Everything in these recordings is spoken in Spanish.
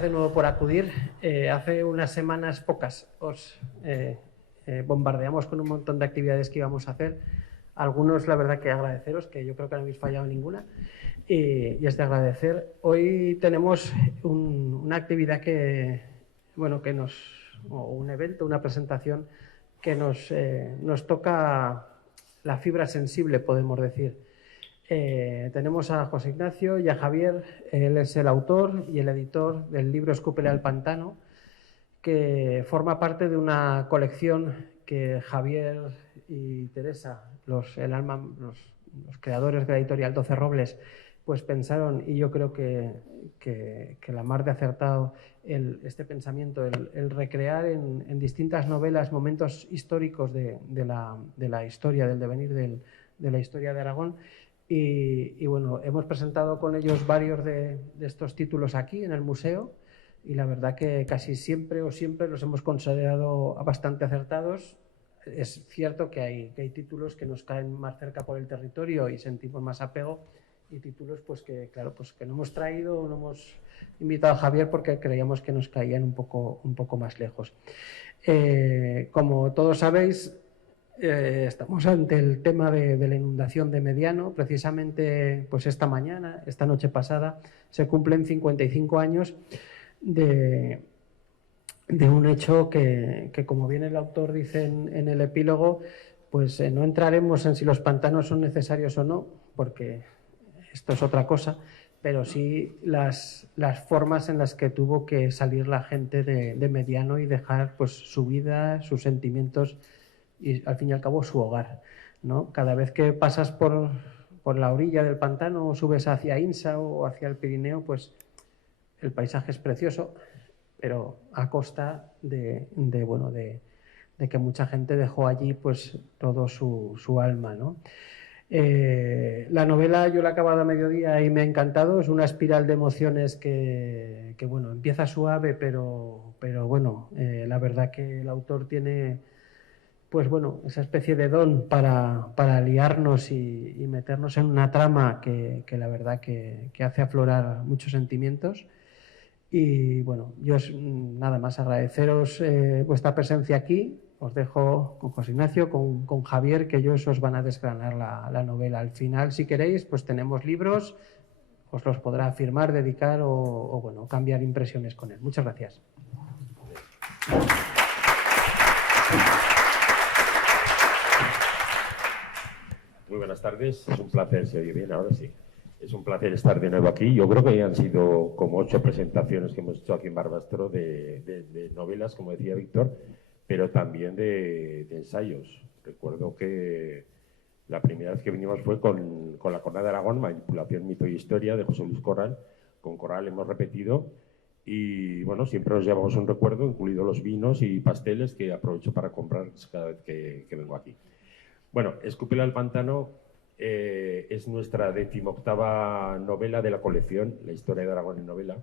De nuevo por acudir. Hace unas semanas pocas os bombardeamos con un montón de actividades que íbamos a hacer. Algunos, la verdad, que agradeceros, que yo creo que no habéis fallado ninguna, y es de agradecer. Hoy tenemos una actividad o un evento, una presentación que nos toca la fibra sensible, podemos decir. Tenemos a José Ignacio y a Javier. Él es el autor y el editor del libro Escúpele al pantano, que forma parte de una colección que Javier y Teresa, los creadores de la editorial 12 Robles, pues pensaron, y yo creo que la mar de acertado este pensamiento, el recrear en distintas novelas momentos históricos de la historia, del devenir de la historia de Aragón. Y bueno, hemos presentado con ellos varios de estos títulos aquí en el museo, y la verdad que casi siempre los hemos considerado bastante acertados. Es cierto que hay títulos que nos caen más cerca por el territorio y sentimos más apego, y títulos pues que no hemos traído o no hemos invitado a Javier porque creíamos que nos caían un poco más lejos. Como todos sabéis, estamos ante el tema de la inundación de Mediano. Precisamente pues esta noche pasada, se cumplen 55 años de un hecho que, como bien el autor dice en el epílogo, pues no entraremos en si los pantanos son necesarios o no, porque esto es otra cosa, pero sí las formas en las que tuvo que salir la gente de Mediano y dejar pues su vida, sus sentimientos y al fin y al cabo su hogar, ¿no? Cada vez que pasas por la orilla del pantano o subes hacia Insa o hacia el Pirineo, pues el paisaje es precioso, pero a costa de que mucha gente dejó allí pues todo su alma, ¿no? La novela yo la he acabado a mediodía y me ha encantado. Es una espiral de emociones que bueno, empieza suave, pero bueno, la verdad que el autor tiene pues bueno, esa especie de don para liarnos y meternos en una trama que la verdad que hace aflorar muchos sentimientos. Y bueno, yo nada más agradeceros vuestra presencia aquí. Os dejo con José Ignacio, con Javier, que ellos os van a desgranar la novela. Al final, si queréis, pues tenemos libros, os los podrá firmar, dedicar o bueno, cambiar impresiones con él. Muchas gracias. Muy buenas tardes, es un placer, ¿se oye bien? Ahora sí. Es un placer estar de nuevo aquí. Yo creo que han sido como 8 presentaciones que hemos hecho aquí en Barbastro de novelas, como decía Víctor, pero también de ensayos. Recuerdo que la primera vez que vinimos fue con la Corona de Aragón, Manipulación, Mito y Historia, de José Luis Corral. Con Corral hemos repetido y, bueno, siempre nos llevamos un recuerdo, incluido los vinos y pasteles que aprovecho para comprar cada vez que vengo aquí. Bueno, Escúpele al pantano es nuestra 18ª novela de la colección, La historia de Aragón en novela,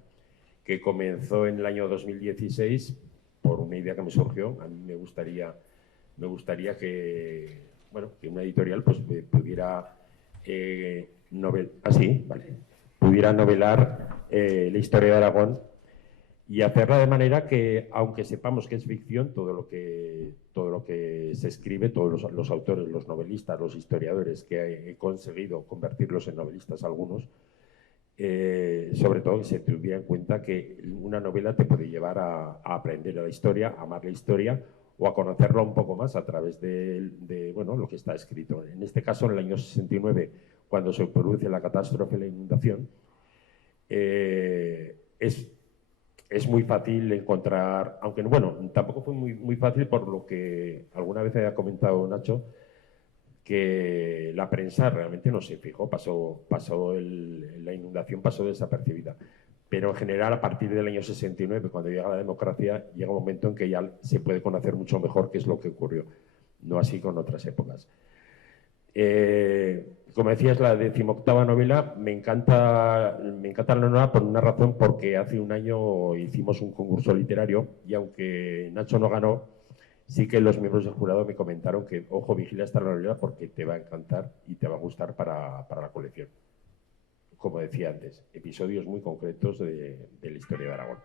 que comenzó en el año 2016 por una idea que me surgió. A mí me gustaría que, bueno, que una editorial pues, pudiera novelar la historia de Aragón y hacerla de manera que, aunque sepamos que es ficción, todo lo que se escribe, todos los autores, los novelistas, los historiadores que he conseguido convertirlos en novelistas algunos, sobre todo que se tuviera en cuenta que una novela te puede llevar a aprender la historia, a amar la historia o a conocerla un poco más a través de bueno, lo que está escrito. En este caso, en el año 69, cuando se produce la catástrofe, la inundación, es muy fácil encontrar, aunque bueno, tampoco fue muy fácil por lo que alguna vez había comentado Nacho, que la prensa realmente no se fijó, la inundación pasó desapercibida. Pero en general, a partir del año 69, cuando llega la democracia, llega un momento en que ya se puede conocer mucho mejor qué es lo que ocurrió, no así con otras épocas. Como decía, es la 18ª novela. Me encanta la novela por una razón, porque hace un año hicimos un concurso literario y aunque Nacho no ganó, sí que los miembros del jurado me comentaron que, ojo, vigila esta novela porque te va a encantar y te va a gustar para la colección. Como decía antes, episodios muy concretos de la historia de Aragón.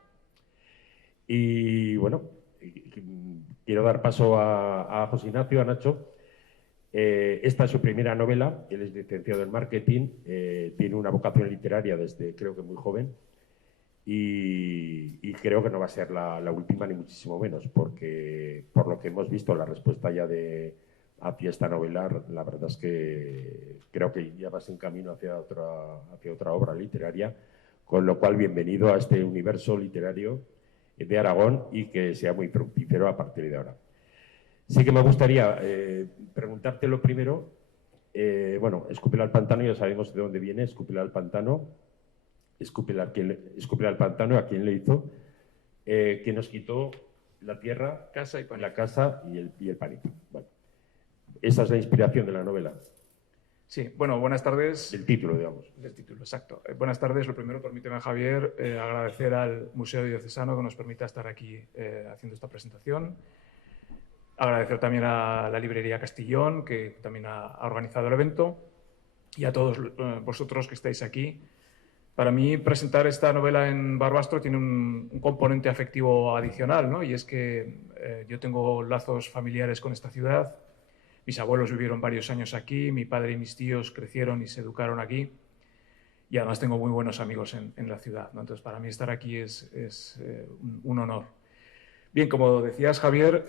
Y bueno, quiero dar paso a José Ignacio, a Nacho. Esta es su primera novela, él es licenciado en marketing, tiene una vocación literaria desde creo que muy joven y creo que no va a ser la última ni muchísimo menos, porque por lo que hemos visto la respuesta ya hacia esta novela, la verdad es que creo que ya vas en camino hacia otra obra literaria, con lo cual bienvenido a este universo literario de Aragón y que sea muy fructífero a partir de ahora. Sí que me gustaría preguntarte lo primero. Bueno, Escúpela al pantano, ya sabemos de dónde viene. Escúpela al pantano. Escúpela al pantano, ¿a quién le hizo? Que nos quitó la tierra, la casa y el panito. Bueno, esa es la inspiración de la novela. Sí, bueno, buenas tardes. Del título, digamos. Del título, exacto. Buenas tardes. Lo primero, permíteme, Javier, agradecer al Museo Diocesano que nos permita estar aquí haciendo esta presentación. Agradecer también a la librería Castillón, que también ha organizado el evento, y a todos vosotros que estáis aquí. Para mí, presentar esta novela en Barbastro tiene un componente afectivo adicional, ¿no? Y es que yo tengo lazos familiares con esta ciudad. Mis abuelos vivieron varios años aquí, mi padre y mis tíos crecieron y se educaron aquí. Y además tengo muy buenos amigos en la ciudad, ¿no? Entonces, para mí estar aquí es un honor. Bien, como decías, Javier,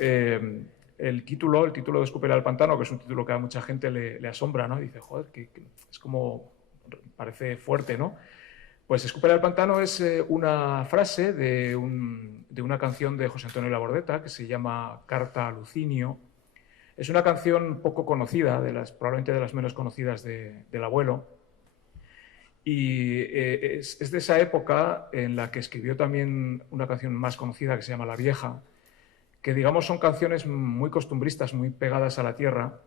el título de Escúpela al pantano, que es un título que a mucha gente le asombra, ¿no? Dice, joder, que es como, parece fuerte, ¿no? Pues Escúpela al pantano es una frase de una canción de José Antonio Labordeta que se llama Carta a Lucinio. Es una canción poco conocida, probablemente de las menos conocidas del abuelo. Y es de esa época en la que escribió también una canción más conocida que se llama La Vieja, que digamos son canciones muy costumbristas, muy pegadas a la tierra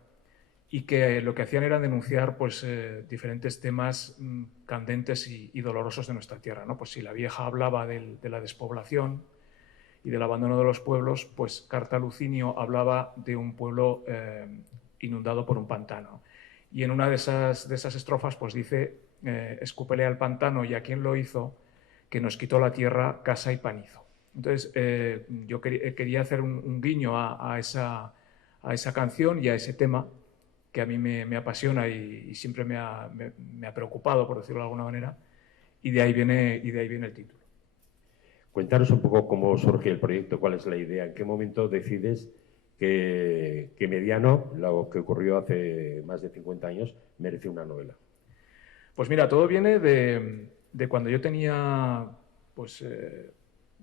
y que lo que hacían era denunciar pues, diferentes temas candentes y dolorosos de nuestra tierra, ¿no? Pues si La Vieja hablaba de la despoblación y del abandono de los pueblos, pues Carta a Lucinio hablaba de un pueblo inundado por un pantano. Y en una de esas estrofas pues dice, escúpele al pantano y a quien lo hizo, que nos quitó la tierra, casa y panizo. Entonces, yo quería hacer un guiño a esa canción y a ese tema que a mí me apasiona y siempre me ha preocupado, por decirlo de alguna manera, y de ahí viene el título. Cuéntanos un poco cómo surge el proyecto, cuál es la idea, en qué momento decides que Mediano, lo que ocurrió hace más de 50 años, merece una novela. Pues mira, todo viene de cuando yo tenía pues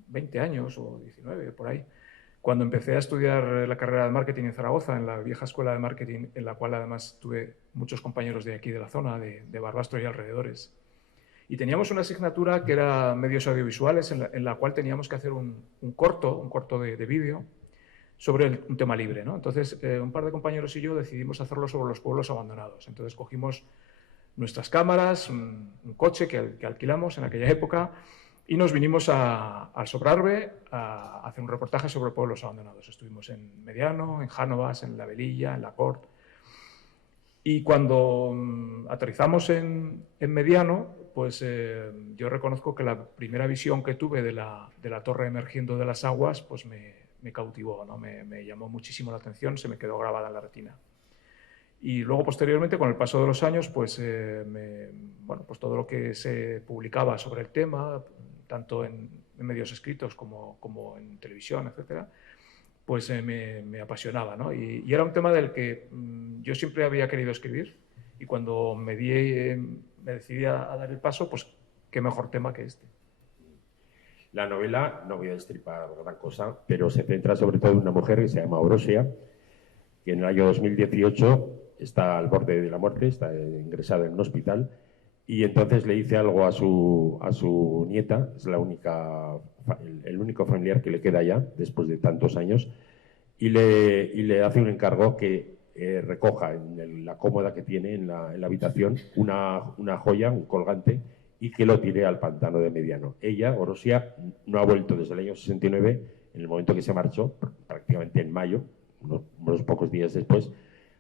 20 años o 19, por ahí, cuando empecé a estudiar la carrera de marketing en Zaragoza, en la vieja escuela de marketing, en la cual además tuve muchos compañeros de aquí de la zona, de Barbastro y alrededores. Y teníamos una asignatura que era medios audiovisuales, en la cual teníamos que hacer un corto de vídeo sobre un tema libre, ¿no? Entonces, un par de compañeros y yo decidimos hacerlo sobre los pueblos abandonados. Entonces, cogimos nuestras cámaras, un coche que alquilamos en aquella época y nos vinimos al Sobrarbe a hacer un reportaje sobre pueblos abandonados. Estuvimos en Mediano, en Jánovas, en La Velilla, en La Cort. Y cuando aterrizamos en Mediano, pues yo reconozco que la primera visión que tuve de la torre emergiendo de las aguas pues me cautivó, ¿no? Me llamó muchísimo la atención, se me quedó grabada en la retina. Y luego, posteriormente, con el paso de los años, pues, bueno, pues todo lo que se publicaba sobre el tema, tanto en medios escritos como en televisión, etcétera, pues me apasionaba, ¿no? Y era un tema del que yo siempre había querido escribir y cuando me decidí a dar el paso, pues qué mejor tema que este. La novela, no voy a destripar gran cosa, pero se centra sobre todo en una mujer que se llama Orosia, que en el año 2018 está al borde de la muerte, está ingresada en un hospital, y entonces le dice algo a su nieta, es el único familiar que le queda ya, después de tantos años, y le hace un encargo que recoja en la cómoda que tiene en la habitación una joya, un colgante, y que lo tire al pantano de Mediano. Ella, Orosia, no ha vuelto desde el año 69, en el momento que se marchó, prácticamente en mayo, unos pocos días después,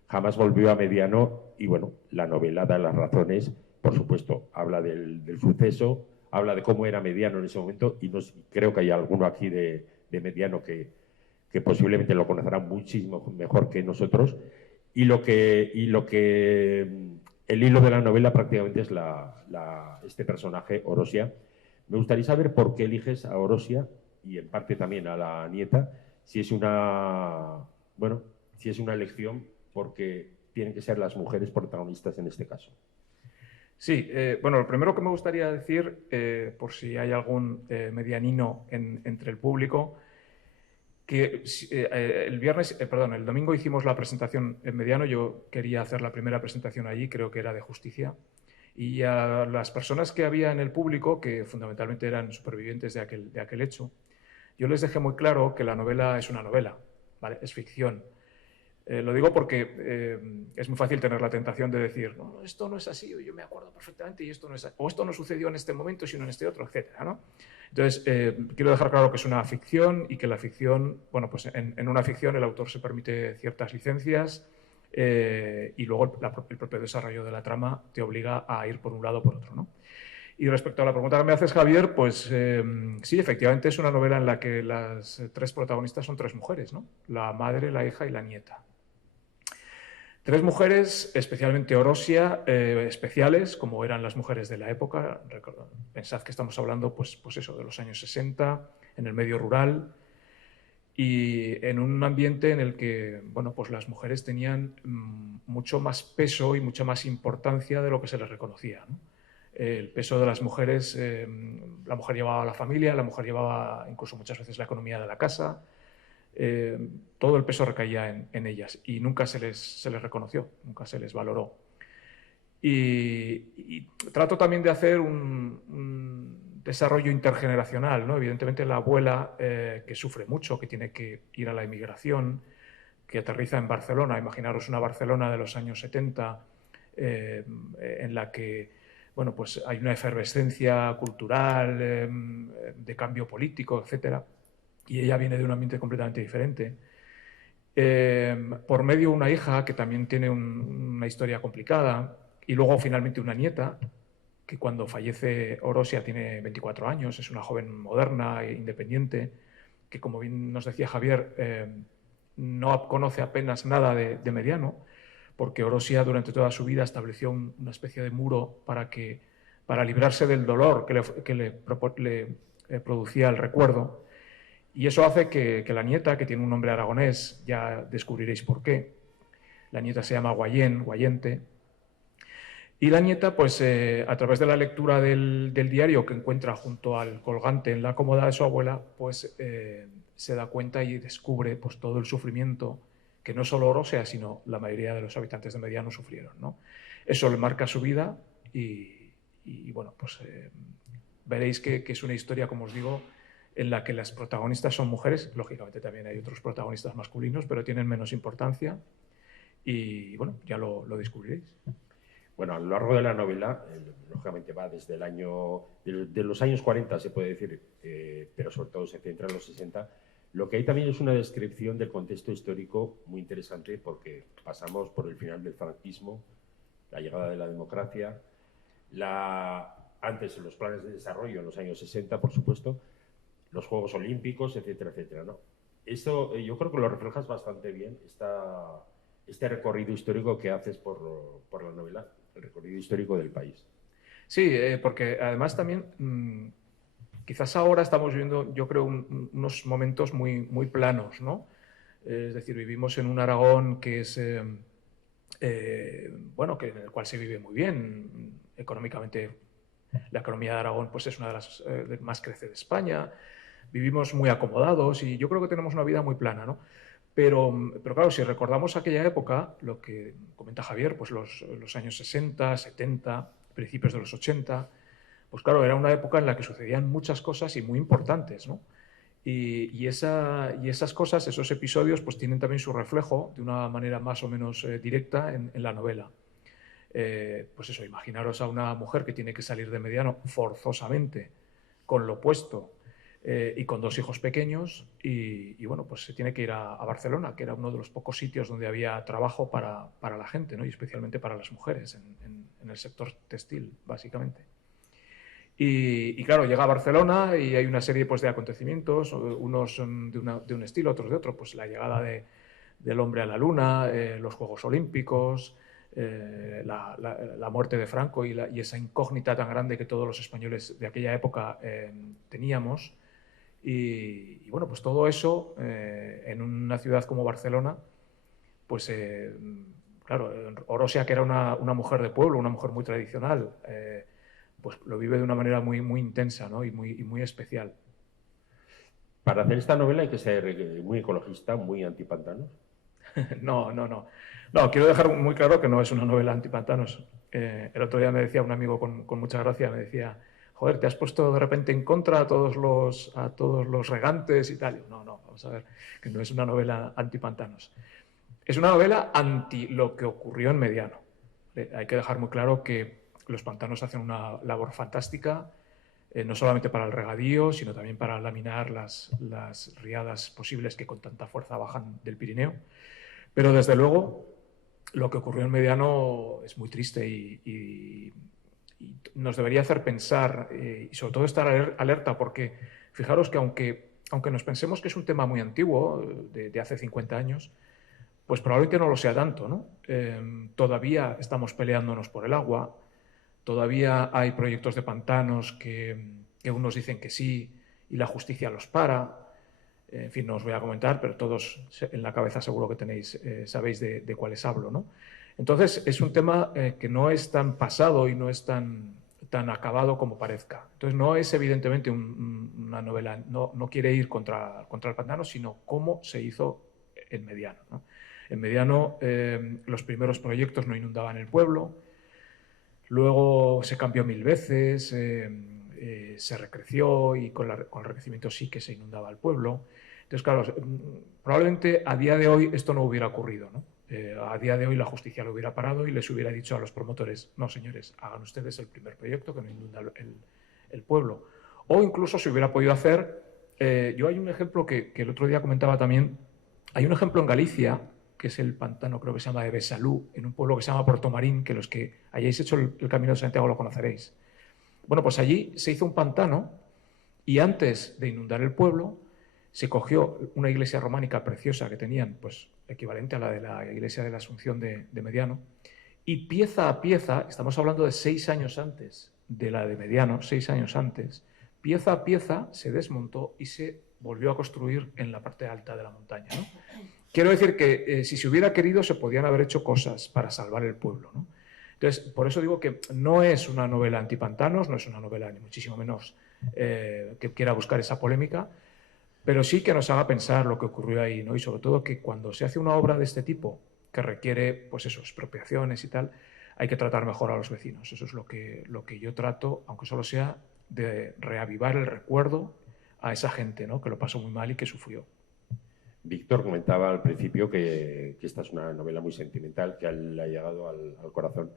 jamás volvió a Mediano y, bueno, la novela da las razones, por supuesto, habla del suceso, habla de cómo era Mediano en ese momento y creo que hay alguno aquí de de Mediano, que posiblemente lo conocerá muchísimo mejor que nosotros, y lo que el hilo de la novela prácticamente es este personaje, Orosia. Me gustaría saber por qué eliges a Orosia y en parte también a la nieta, si es una elección porque tienen que ser las mujeres protagonistas en este caso. Sí, bueno, lo primero que me gustaría decir, por si hay algún medianino entre el público, que el domingo hicimos la presentación en Mediano. Yo quería hacer la primera presentación allí, creo que era de justicia, y a las personas que había en el público, que fundamentalmente eran supervivientes de aquel hecho, yo les dejé muy claro que la novela es una novela, ¿vale? Es ficción. Lo digo porque es muy fácil tener la tentación de decir, no, esto no es así, o yo me acuerdo perfectamente y esto no es así, o esto no sucedió en este momento, sino en este otro, etcétera, ¿no? Entonces, quiero dejar claro que es una ficción y que la ficción, bueno, pues en una ficción el autor se permite ciertas licencias y luego el propio desarrollo de la trama te obliga a ir por un lado o por otro, ¿no? Y respecto a la pregunta que me haces, Javier, pues sí, efectivamente es una novela en la que las tres protagonistas son tres mujeres, ¿no? La madre, la hija y la nieta. Tres mujeres, especialmente Orosia, especiales, como eran las mujeres de la época. Pensad que estamos hablando pues eso, de los años 60, en el medio rural, y en un ambiente en el que bueno, pues las mujeres tenían mucho más peso y mucha más importancia de lo que se les reconocía, ¿no? El peso de las mujeres, la mujer llevaba a la familia, la mujer llevaba incluso muchas veces la economía de la casa. Todo el peso recaía en ellas y nunca se les reconoció, nunca se les valoró. Y trato también de hacer un desarrollo intergeneracional, ¿no? Evidentemente la abuela, que sufre mucho, que tiene que ir a la emigración, que aterriza en Barcelona. Imaginaros una Barcelona de los años 70 en la que bueno, pues hay una efervescencia cultural, de cambio político, etcétera. Y ella viene de un ambiente completamente diferente. Por medio una hija que también tiene una historia complicada y luego finalmente una nieta que cuando fallece Orosia tiene 24 años, es una joven moderna e independiente que, como bien nos decía Javier, no conoce apenas nada de Mediano, porque Orosia durante toda su vida estableció una especie de muro para librarse del dolor que le producía el recuerdo. Y eso hace que la nieta, que tiene un nombre aragonés, ya descubriréis por qué, la nieta se llama Guayente, y la nieta, pues a través de la lectura del diario que encuentra junto al colgante en la cómoda de su abuela, pues se da cuenta y descubre pues, todo el sufrimiento que no solo Orosia, sino la mayoría de los habitantes de Mediano sufrieron, ¿no? Eso le marca su vida y bueno, pues veréis que es una historia, como os digo, en la que las protagonistas son mujeres. Lógicamente también hay otros protagonistas masculinos, pero tienen menos importancia y bueno, ya lo descubriréis. Bueno, a lo largo de la novela, lógicamente va desde el año, de los años 40 se puede decir, pero sobre todo se centra en los 60. Lo que hay también es una descripción del contexto histórico muy interesante porque pasamos por el final del franquismo, la llegada de la democracia, antes los planes de desarrollo en los años 60, por supuesto, los Juegos Olímpicos, etcétera, etcétera, ¿no? Esto yo creo que lo reflejas bastante bien, este recorrido histórico que haces por la novela, el recorrido histórico del país. Sí, porque además también quizás ahora estamos viviendo, yo creo, unos momentos muy, muy planos, ¿no? Es decir, vivimos en un Aragón que es, bueno, en el cual se vive muy bien económicamente. La economía de Aragón pues, es una de las que más crece de España. Vivimos muy acomodados y yo creo que tenemos una vida muy plana, ¿no? Pero claro, si recordamos aquella época, lo que comenta Javier, pues los años 60, 70, principios de los 80, pues claro, era una época en la que sucedían muchas cosas y muy importantes, ¿no? Y esas cosas, esos episodios, pues tienen también su reflejo de una manera más o menos directa en la novela. Pues eso, imaginaros a una mujer que tiene que salir de Mediano forzosamente, con lo puesto, y con dos hijos pequeños y bueno, pues se tiene que ir a Barcelona, que era uno de los pocos sitios donde había trabajo para la gente, ¿no? Y especialmente para las mujeres en el sector textil, básicamente. Y claro, llega a Barcelona y hay una serie pues, de acontecimientos, unos son de un estilo, otros de otro, pues la llegada del hombre a la luna, los Juegos Olímpicos, la muerte de Franco y esa incógnita tan grande que todos los españoles de aquella época teníamos. Y bueno, pues todo eso en una ciudad como Barcelona, pues claro, Orosia, que era una mujer de pueblo, una mujer muy tradicional, pues lo vive de una manera muy, muy intensa, ¿no? y muy especial. Para hacer esta novela hay que ser muy ecologista, muy antipantanos. No, quiero dejar muy claro que no es una novela antipantanos. El otro día me decía un amigo con mucha gracia, me decía, joder, te has puesto de repente en contra a todos los regantes y tal. Y yo, no, vamos a ver, que no es una novela antipantanos. Es una novela anti lo que ocurrió en Mediano. Hay que dejar muy claro que los pantanos hacen una labor fantástica, no solamente para el regadío, sino también para laminar las riadas posibles que con tanta fuerza bajan del Pirineo. Pero desde luego lo que ocurrió en Mediano es muy triste y nos debería hacer pensar y sobre todo estar alerta, porque fijaros que aunque nos pensemos que es un tema muy antiguo, de hace 50 años, pues probablemente no lo sea tanto, ¿no? Todavía estamos peleándonos por el agua, todavía hay proyectos de pantanos que unos dicen que sí y la justicia los para. En fin, no os voy a comentar, pero todos en la cabeza seguro que tenéis, sabéis de cuáles hablo, ¿no? Entonces, es un tema que no es tan pasado y no es tan acabado como parezca. Entonces, no es evidentemente una novela, no quiere ir contra el pantano, sino cómo se hizo en Mediano, ¿no? En Mediano, los primeros proyectos no inundaban el pueblo, luego se cambió 1000 veces, se recreció y con el recrecimiento sí que se inundaba el pueblo. Entonces, claro, probablemente a día de hoy esto no hubiera ocurrido, ¿no? A día de hoy la justicia lo hubiera parado y les hubiera dicho a los promotores, no señores, hagan ustedes el primer proyecto que no inunda el pueblo. O incluso se hubiera podido hacer, yo hay un ejemplo que el otro día comentaba también, hay un ejemplo en Galicia, que es el pantano, creo que se llama de Besalú, en un pueblo que se llama Puerto Marín, que los que hayáis hecho el Camino de Santiago lo conoceréis. Bueno, pues allí se hizo un pantano y antes de inundar el pueblo se cogió una iglesia románica preciosa que tenían, pues equivalente a la de la iglesia de la Asunción de Mediano, y pieza a pieza, estamos hablando de 6 años antes de la de Mediano, 6 años antes, pieza a pieza se desmontó y se volvió a construir en la parte alta de la montaña, ¿no? Quiero decir que si se hubiera querido se podían haber hecho cosas para salvar el pueblo, ¿no? Entonces, por eso digo que no es una novela antipantanos, no es una novela ni muchísimo menos que quiera buscar esa polémica, pero sí que nos haga pensar lo que ocurrió ahí, ¿no? Y sobre todo que cuando se hace una obra de este tipo, que requiere, pues eso, expropiaciones y tal, hay que tratar mejor a los vecinos. Eso es lo que yo trato, aunque solo sea de reavivar el recuerdo a esa gente, ¿no? Que lo pasó muy mal y que sufrió. Víctor comentaba al principio que esta es una novela muy sentimental, que le ha llegado al corazón.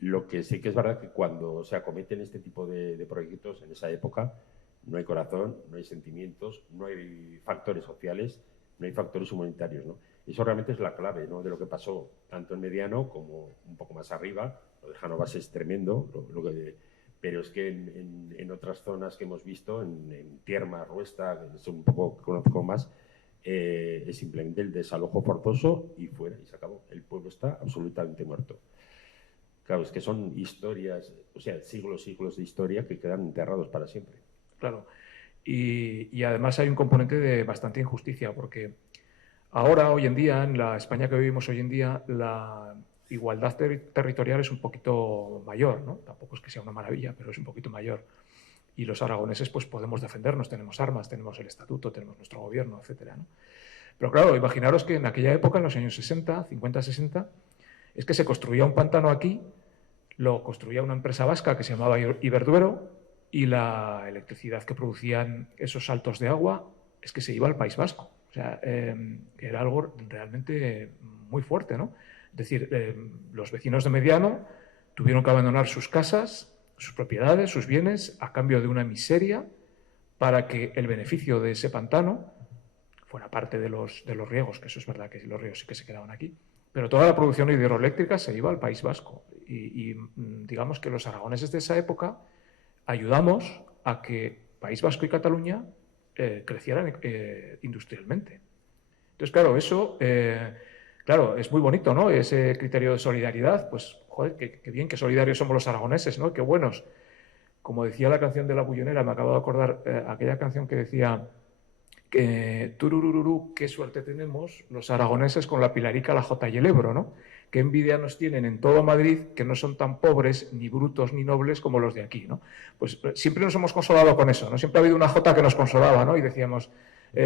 Lo que sí que es verdad que cuando se acometen este tipo de proyectos en esa época, no hay corazón, no hay sentimientos, no hay factores sociales, no hay factores humanitarios, ¿no? Eso realmente es la clave, ¿no?, de lo que pasó tanto en Mediano como un poco más arriba. Lo de Jánovas es tremendo, pero es que en otras zonas que hemos visto, en Tierma, Ruesta, que es un poco que conozco más, es simplemente el desalojo forzoso y fuera, y se acabó. El pueblo está absolutamente muerto. Claro, es que son historias, o sea, siglos de historia que quedan enterrados para siempre. Claro. Y además hay un componente de bastante injusticia, porque ahora, hoy en día, en la España que vivimos hoy en día, la igualdad territorial es un poquito mayor, ¿no? Tampoco es que sea una maravilla, pero es un poquito mayor. Y los aragoneses pues podemos defendernos, tenemos armas, tenemos el estatuto, tenemos nuestro gobierno, etcétera, ¿no? Pero claro, imaginaros que en aquella época, en los años 60, 50, 60, es que se construía un pantano aquí, lo construía una empresa vasca que se llamaba Iberduero, y la electricidad que producían esos saltos de agua es que se iba al País Vasco. O sea, era algo realmente muy fuerte, ¿no? Es decir, los vecinos de Mediano tuvieron que abandonar sus casas, sus propiedades, sus bienes, a cambio de una miseria, para que el beneficio de ese pantano fuera parte de los riegos, que eso es verdad que los riegos sí que se quedaban aquí, pero toda la producción hidroeléctrica se iba al País Vasco. Y digamos que los aragoneses de esa época ayudamos a que País Vasco y Cataluña crecieran industrialmente. Entonces, claro, eso claro, es muy bonito, ¿no? Ese criterio de solidaridad, pues, joder, qué bien, qué solidarios somos los aragoneses, ¿no? Qué buenos. Como decía la canción de La Bullonera, me acabo de acordar aquella canción que decía que turururú, qué suerte tenemos los aragoneses con la Pilarica, la Jota y el Ebro, ¿no? Qué envidia nos tienen en todo Madrid, que no son tan pobres, ni brutos, ni nobles como los de aquí, ¿no? Pues siempre nos hemos consolado con eso, ¿no? Siempre ha habido una Jota que nos consolaba, ¿no? Y decíamos,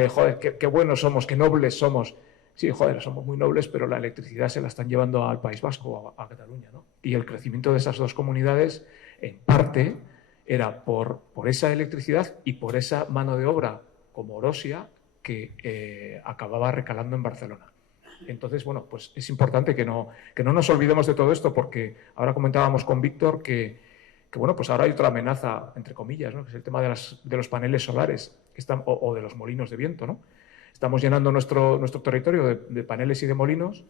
joder, qué buenos somos, qué nobles somos. Sí, joder, somos muy nobles, pero la electricidad se la están llevando al País Vasco, a Cataluña, ¿no? Y el crecimiento de esas dos comunidades, en parte, era por esa electricidad y por esa mano de obra como Orosia que acababa recalando en Barcelona. Entonces, bueno, pues es importante que no nos olvidemos de todo esto, porque ahora comentábamos con Víctor que bueno, pues ahora hay otra amenaza, entre comillas, ¿no? Que es el tema de los paneles solares o de los molinos de viento, ¿no? Estamos llenando nuestro territorio de paneles y de molinos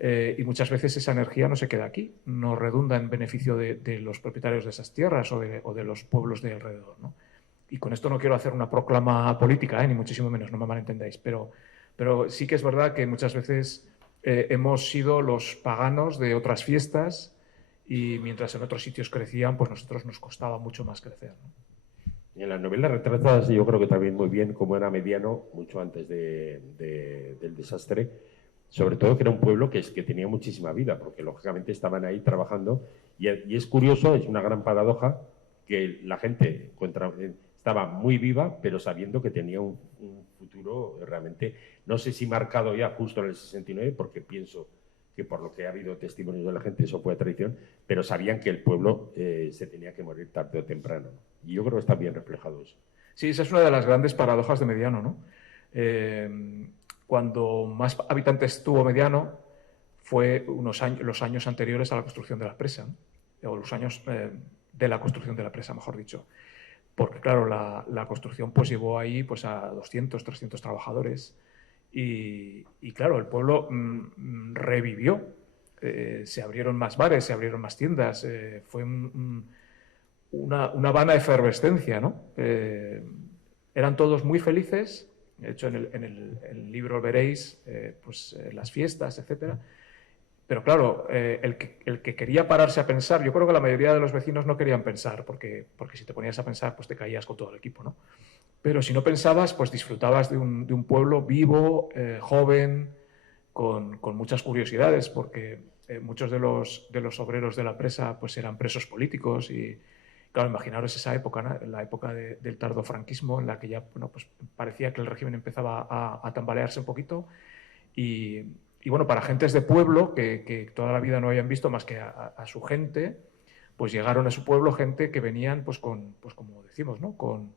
y muchas veces esa energía no se queda aquí, no redunda en beneficio de los propietarios de esas tierras o de los pueblos de alrededor, ¿no? Y con esto no quiero hacer una proclama política, ni muchísimo menos, no me malentendáis, pero sí que es verdad que muchas veces hemos sido los paganos de otras fiestas y mientras en otros sitios crecían, pues nosotros nos costaba mucho más crecer, ¿no? En la novela retratas, yo creo que también muy bien cómo era Mediano, mucho antes del desastre, sobre todo que era un pueblo que tenía muchísima vida, porque lógicamente estaban ahí trabajando, y es curioso, es una gran paradoja, que la gente estaba muy viva, pero sabiendo que tenía un futuro realmente, no sé si marcado ya justo en el 69, porque pienso que por lo que ha habido testimonios de la gente eso fue traición, pero sabían que el pueblo se tenía que morir tarde o temprano. Y yo creo que está bien reflejado eso. Sí, esa es una de las grandes paradojas de Mediano, ¿no? Cuando más habitantes tuvo Mediano fue los años anteriores a la construcción de la presa, ¿no? O los años de la construcción de la presa, mejor dicho. Porque, claro, la construcción pues llevó ahí pues, a 200, 300 trabajadores y claro, el pueblo revivió. Se abrieron más bares, se abrieron más tiendas, fue una vana efervescencia, ¿no? Eran todos muy felices, de hecho en el libro veréis pues, las fiestas, etcétera. Pero claro, el que quería pararse a pensar, yo creo que la mayoría de los vecinos no querían pensar, porque si te ponías a pensar, pues te caías con todo el equipo, ¿no? Pero si no pensabas, pues disfrutabas de un pueblo vivo, joven, con muchas curiosidades, porque muchos de los obreros de la presa pues eran presos políticos y, claro, imaginaros esa época, ¿no? La época del tardofranquismo, en la que ya bueno, pues parecía que el régimen empezaba a tambalearse un poquito y bueno, para gentes de pueblo que toda la vida no habían visto más que a su gente, pues llegaron a su pueblo gente que venían, pues como decimos, ¿no? Con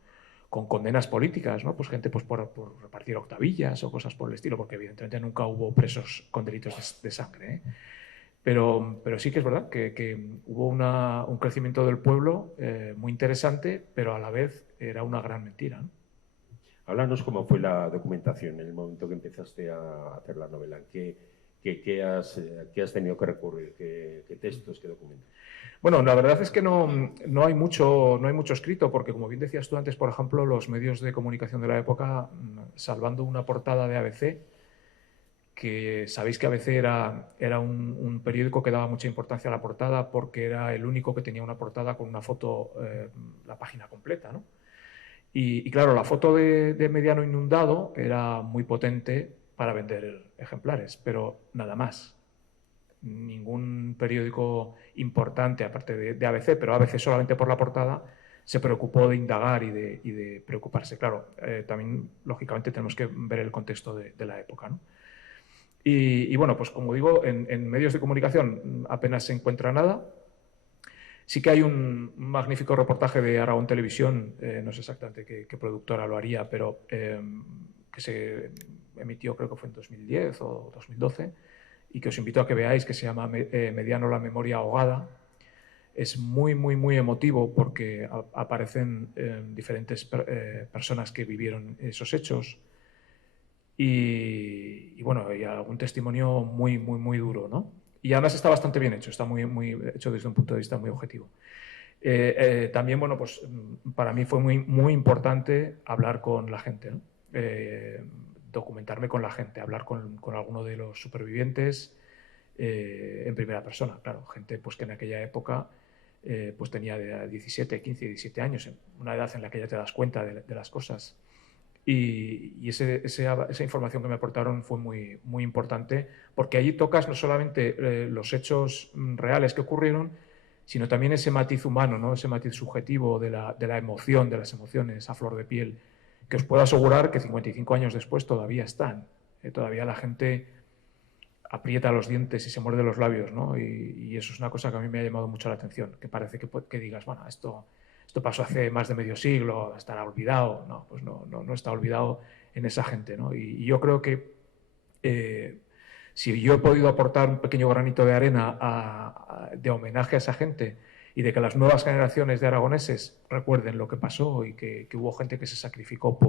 condenas políticas, ¿no? Pues gente pues, por repartir octavillas o cosas por el estilo, porque evidentemente nunca hubo presos con delitos de sangre, ¿eh? Pero sí que es verdad que hubo un crecimiento del pueblo muy interesante, pero a la vez era una gran mentira, ¿no? Háblanos cómo fue la documentación en el momento que empezaste a hacer la novela. ¿Qué has tenido que recurrir? ¿Qué textos, qué documentos? Bueno, la verdad es que no hay mucho escrito, porque como bien decías tú antes, por ejemplo, los medios de comunicación de la época, salvando una portada de ABC, que sabéis que ABC era un periódico que daba mucha importancia a la portada porque era el único que tenía una portada con una foto, la página completa, ¿no? Y claro, la foto de Mediano inundado era muy potente para vender ejemplares, pero nada más. Ningún periódico importante, aparte de ABC, pero ABC solamente por la portada, se preocupó de indagar y de preocuparse. Claro, también, lógicamente, tenemos que ver el contexto de la época, ¿no? Y bueno, pues como digo, en medios de comunicación apenas se encuentra nada. Sí que hay un magnífico reportaje de Aragón Televisión, no sé exactamente qué productora lo haría, pero que se emitió, creo que fue en 2010 o 2012, y que os invito a que veáis, que se llama Mediano, la memoria ahogada. Es muy, muy, muy emotivo porque aparecen diferentes personas que vivieron esos hechos y bueno, hay algún testimonio muy, muy, muy duro, ¿no? Y además está bastante bien hecho, está muy, muy hecho desde un punto de vista muy objetivo. También, bueno, pues para mí fue muy importante hablar con la gente, ¿no? Documentarme con la gente, hablar con alguno de los supervivientes en primera persona, claro, gente pues que en aquella época pues tenía de 17, 15, 17 años, una edad en la que ya te das cuenta de las cosas. Y esa información que me aportaron fue muy importante, porque allí tocas no solamente los hechos reales que ocurrieron, sino también ese matiz humano, ¿no? Ese matiz subjetivo de la emoción, de las emociones a flor de piel, que os puedo asegurar que 55 años después todavía están. Todavía la gente aprieta los dientes y se muerde los labios, ¿no? Y eso es una cosa que a mí me ha llamado mucho la atención, que parece que digas, bueno, esto pasó hace más de medio siglo, estará olvidado. No, pues no está olvidado en esa gente, ¿no? Y yo creo que si yo he podido aportar un pequeño granito de arena de homenaje a esa gente y de que las nuevas generaciones de aragoneses recuerden lo que pasó y que hubo gente que se sacrificó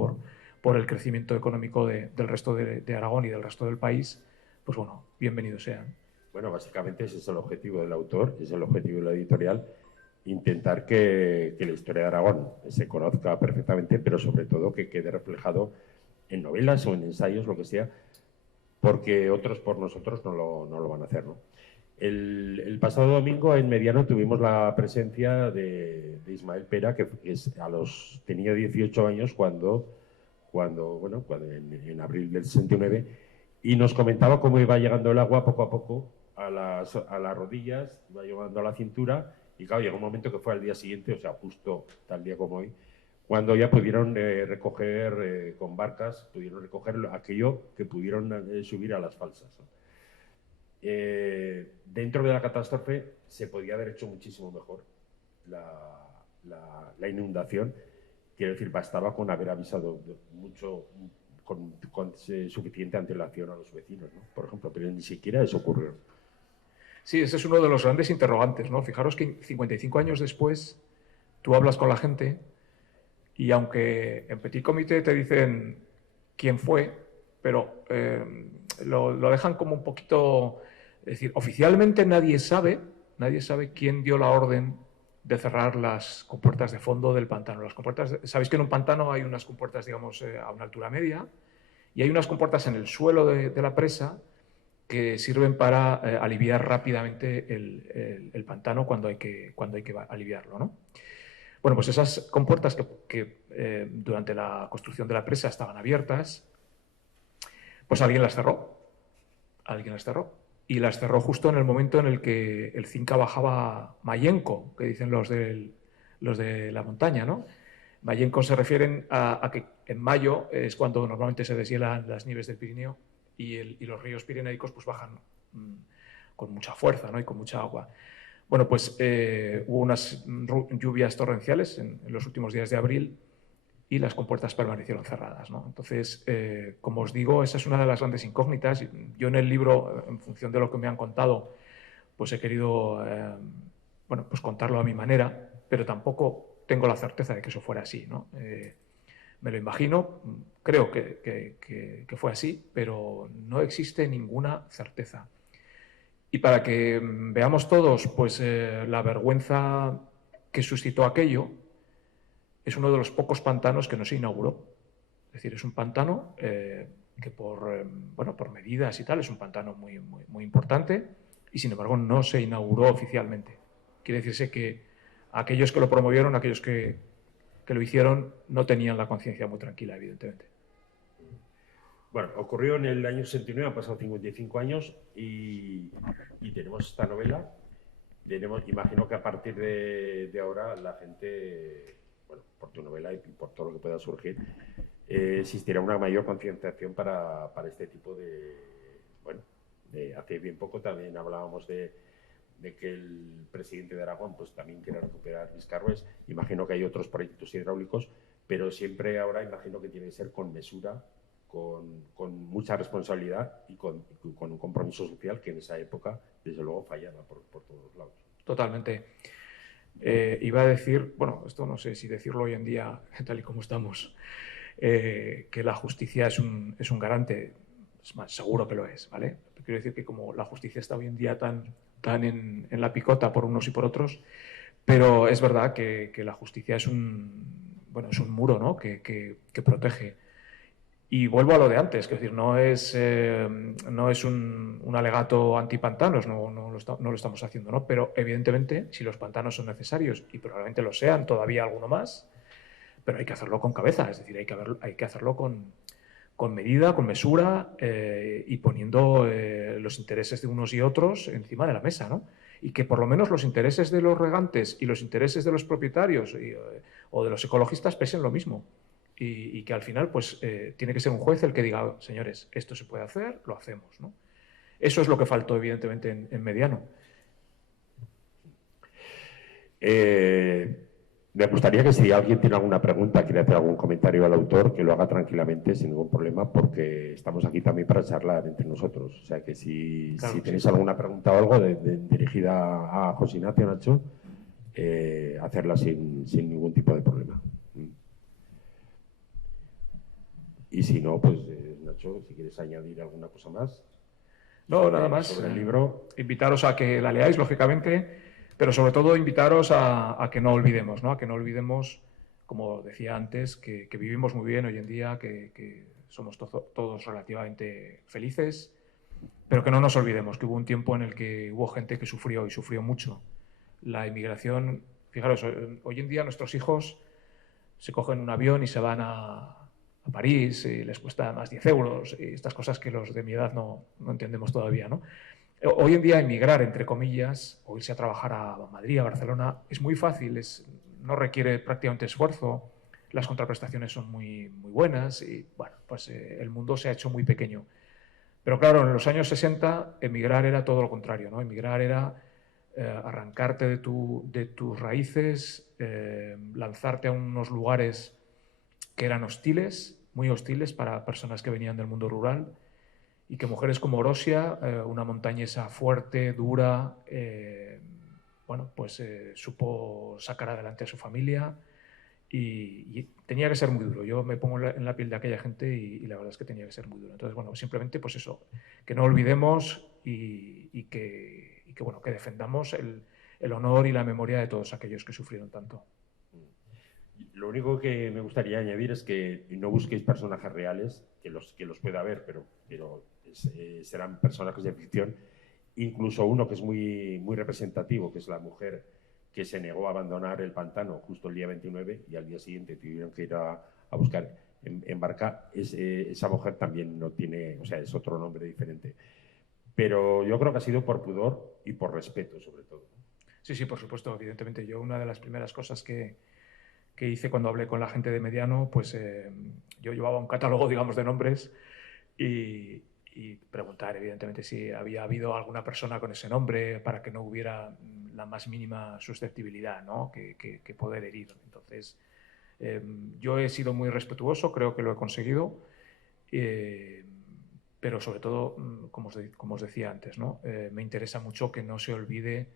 por el crecimiento económico del resto de Aragón y del resto del país, pues bueno, bienvenidos sean. Bueno, básicamente ese es el objetivo del autor, es el objetivo de la editorial, intentar que la historia de Aragón se conozca perfectamente, pero sobre todo que quede reflejado en novelas o en ensayos, lo que sea, porque otros por nosotros no lo van a hacer, ¿no? El pasado domingo en Mediano tuvimos la presencia de Ismael Pera, que tenía 18 años cuando en abril del 69, y nos comentaba cómo iba llegando el agua poco a poco a las rodillas, iba llegando a la cintura, y claro, llegó un momento que fue al día siguiente, o sea, justo tal día como hoy, cuando ya pudieron recoger con barcas, pudieron recoger aquello que pudieron subir a las falsas, ¿no? Dentro de la catástrofe se podía haber hecho muchísimo mejor la inundación. Quiero decir, bastaba con haber avisado mucho, con suficiente antelación a los vecinos, ¿no? Por ejemplo, pero ni siquiera eso ocurrió. Sí, ese es uno de los grandes interrogantes, ¿no? Fijaros que 55 años después tú hablas con la gente y aunque en petit comité te dicen quién fue, pero lo dejan como un poquito... Es decir, oficialmente nadie sabe quién dio la orden de cerrar las compuertas de fondo del pantano. Sabéis que en un pantano hay unas compuertas, digamos, a una altura media y hay unas compuertas en el suelo de la presa que sirven para aliviar rápidamente el pantano cuando hay que aliviarlo, ¿no? Bueno, pues esas compuertas que durante la construcción de la presa estaban abiertas, pues alguien las cerró. Y las cerró justo en el momento en el que el Cinca bajaba Mayenco, que dicen los de la montaña, ¿no? Mayenco se refieren a que en mayo es cuando normalmente se deshielan las nieves del Pirineo y los ríos pirenaicos pues bajan con mucha fuerza, ¿no? Y con mucha agua. Bueno, pues hubo unas lluvias torrenciales en los últimos días de abril y las compuertas permanecieron cerradas, ¿no? Entonces, como os digo, esa es una de las grandes incógnitas. Yo en el libro, en función de lo que me han contado, pues he querido pues contarlo a mi manera, pero tampoco tengo la certeza de que eso fuera así, ¿no? Me lo imagino, creo que fue así, pero no existe ninguna certeza. Y para que veamos todos pues, la vergüenza que suscitó aquello, es uno de los pocos pantanos que no se inauguró. Es decir, es un pantano que por medidas y tal, es un pantano muy importante y sin embargo no se inauguró oficialmente. Quiere decirse que aquellos que lo promovieron, aquellos que lo hicieron, no tenían la conciencia muy tranquila, evidentemente. Bueno, ocurrió en el año 69, han pasado 55 años y tenemos esta novela. Imagino que a partir de ahora la gente, bueno, por tu novela y por todo lo que pueda surgir, existirá una mayor concienciación para este tipo de hace bien poco también hablábamos de que el presidente de Aragón pues también quiere recuperar Viscarrués. Imagino que hay otros proyectos hidráulicos, pero siempre ahora imagino que tiene que ser con mesura, con mucha responsabilidad y con un compromiso social que en esa época, desde luego, fallaba por todos lados. Totalmente. Iba a decir, bueno, esto no sé si decirlo hoy en día, tal y como estamos, que la justicia es un garante, es más, seguro que lo es, ¿vale? Quiero decir que como la justicia está hoy en día tan en la picota por unos y por otros, Pero es verdad que la justicia es bueno, es un muro, ¿no? que protege. Y vuelvo a lo de antes, que es decir, no es un alegato antipantanos, no lo estamos haciendo, ¿no? Pero evidentemente, si los pantanos son necesarios, y probablemente lo sean, todavía alguno más, pero hay que hacerlo con cabeza, es decir, hay que hacerlo con medida, con mesura y poniendo los intereses de unos y otros encima de la mesa, ¿no? Y que por lo menos los intereses de los regantes y los intereses de los propietarios o de los ecologistas pesen lo mismo. Y que al final pues tiene que ser un juez el que diga, señores, esto se puede hacer, lo hacemos, ¿no? Eso es lo que faltó evidentemente en Mediano. Me gustaría que si alguien tiene alguna pregunta, quiere hacer algún comentario al autor, que lo haga tranquilamente, sin ningún problema, porque estamos aquí también para charlar entre nosotros. O sea que si tenéis alguna pregunta o algo dirigida a José Ignacio, Nacho, hacerla sin ningún tipo de problema. Y si no, pues Nacho, si quieres añadir alguna cosa más. No, nada más. Sobre el libro. Invitaros a que la leáis, lógicamente, pero sobre todo invitaros a que no olvidemos, ¿no? A que no olvidemos, como decía antes, que vivimos muy bien hoy en día, que somos todos relativamente felices, pero que no nos olvidemos que hubo un tiempo en el que hubo gente que sufrió y sufrió mucho. La inmigración, fijaros, hoy en día nuestros hijos se cogen un avión y se van a París y les cuesta más 10 euros y estas cosas que los de mi edad no entendemos todavía, ¿no? Hoy en día emigrar, entre comillas, o irse a trabajar a Madrid, a Barcelona, es muy fácil, no requiere prácticamente esfuerzo, las contraprestaciones son muy buenas y, bueno, pues el mundo se ha hecho muy pequeño. Pero claro, en los años 60 emigrar era todo lo contrario, ¿no? Emigrar era arrancarte de tus raíces, lanzarte a unos lugares que eran hostiles, muy hostiles para personas que venían del mundo rural, y que mujeres como Orosia, una montañesa fuerte, dura, bueno, pues supo sacar adelante a su familia y tenía que ser muy duro. Yo me pongo en la piel de aquella gente y la verdad es que tenía que ser muy duro. Entonces, bueno, simplemente pues eso, que no olvidemos y que bueno, que defendamos el honor y la memoria de todos aquellos que sufrieron tanto. Lo único que me gustaría añadir es que no busquéis personajes reales, que los pueda haber, pero serán personajes de ficción. Incluso uno que es muy representativo, que es la mujer que se negó a abandonar el pantano justo el día 29 y al día siguiente tuvieron que ir a buscar embarcar. Esa mujer también no tiene, o sea, es otro nombre diferente. Pero yo creo que ha sido por pudor y por respeto, sobre todo. Sí, por supuesto, evidentemente. Yo una de las primeras cosas que hice cuando hablé con la gente de Mediano, pues yo llevaba un catálogo, digamos, de nombres y preguntar, evidentemente, si había habido alguna persona con ese nombre para que no hubiera la más mínima susceptibilidad, ¿no? que poder herir. Entonces, yo he sido muy respetuoso, creo que lo he conseguido, pero sobre todo, como os decía antes, ¿no? Me interesa mucho que no se olvide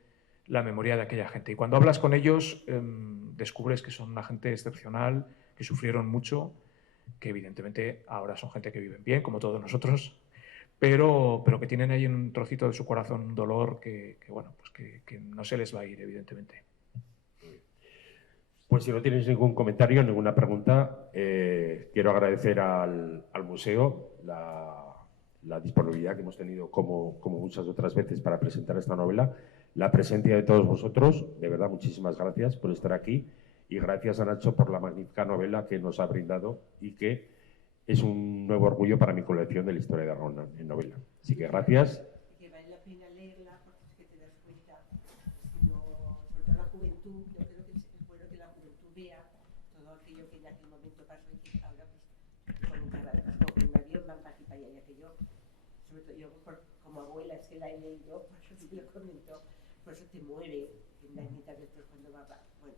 la memoria de aquella gente. Y cuando hablas con ellos, descubres que son una gente excepcional, que sufrieron mucho, que evidentemente ahora son gente que viven bien, como todos nosotros, pero que tienen ahí en un trocito de su corazón un dolor que bueno, pues que no se les va a ir, evidentemente. Pues si no tienes ningún comentario, ninguna pregunta, quiero agradecer al museo la disponibilidad que hemos tenido, como muchas otras veces, para presentar esta novela, la presencia de todos vosotros. De verdad, muchísimas gracias por estar aquí y gracias a Nacho por la magnífica novela que nos ha brindado y que es un nuevo orgullo para mi colección de la historia de Aragón en novela. Así que gracias. Que vale la pena leerla porque es que te das cuenta, sobre todo la juventud, yo creo que es bueno que la juventud vea todo aquello que en aquel momento pasó y que ahora pues con un avión van para aquí para allá, ya que yo, sobre todo yo como abuela es que la he leído, por eso te lo comento, por eso te muere en añitas después cuando va, bueno,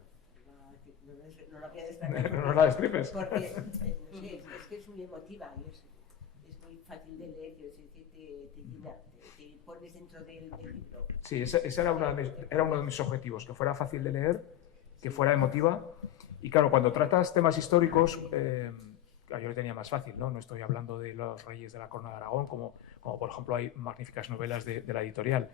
no la voy a descargar. No la destripes. Porque, no sé, es que es muy emotiva y es muy fácil de leer, quiero decir que te llena, te pones dentro del libro. Sí, ese era uno de mis objetivos, que fuera fácil de leer, que fuera emotiva. Y claro, cuando tratas temas históricos, yo lo tenía más fácil, ¿no? No estoy hablando de los reyes de la Corona de Aragón, como por ejemplo hay magníficas novelas de la editorial.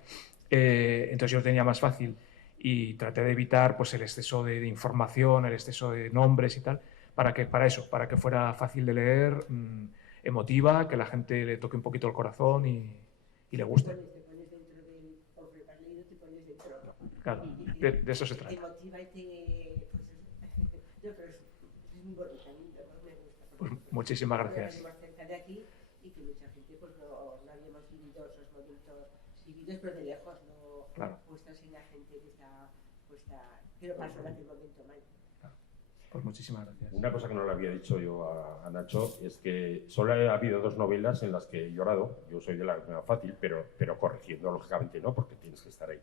Entonces yo lo tenía más fácil. y traté de evitar pues, el exceso de información, el exceso de nombres y tal, para que fuera fácil de leer, emotiva, que la gente le toque un poquito el corazón y le guste. Te pones dentro del, porque lo has leído, te pones dentro. Claro, de eso se trata. Te motiva y te... Pues, pero es muy bonito, me gusta. Pues muchísimas gracias. Más cerca de aquí y que mucha gente pues no habíamos vivido esos momentos vividos, pero de lejos, no claro. Puestos en la gente que está puesta, que no pasó en aquel momento mal. Pues muchísimas gracias. Una cosa que no le había dicho yo a Nacho es que solo ha habido 2 novelas en las que he llorado. Yo soy de la fácil, pero corrigiendo, lógicamente no, porque tienes que estar ahí.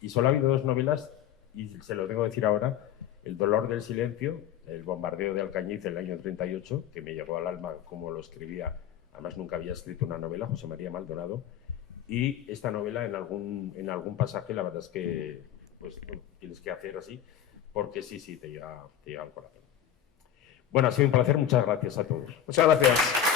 Y solo ha habido 2 novelas, y se lo tengo que decir ahora: El dolor del silencio, el bombardeo de Alcañiz del año 38, que me llegó al alma como lo escribía. Además, nunca había escrito una novela, José María Maldonado. Y esta novela, en algún pasaje, la verdad es que pues, tienes que hacer así, porque sí, te llega al corazón. Bueno, ha sido un placer. Muchas gracias a todos. Muchas gracias.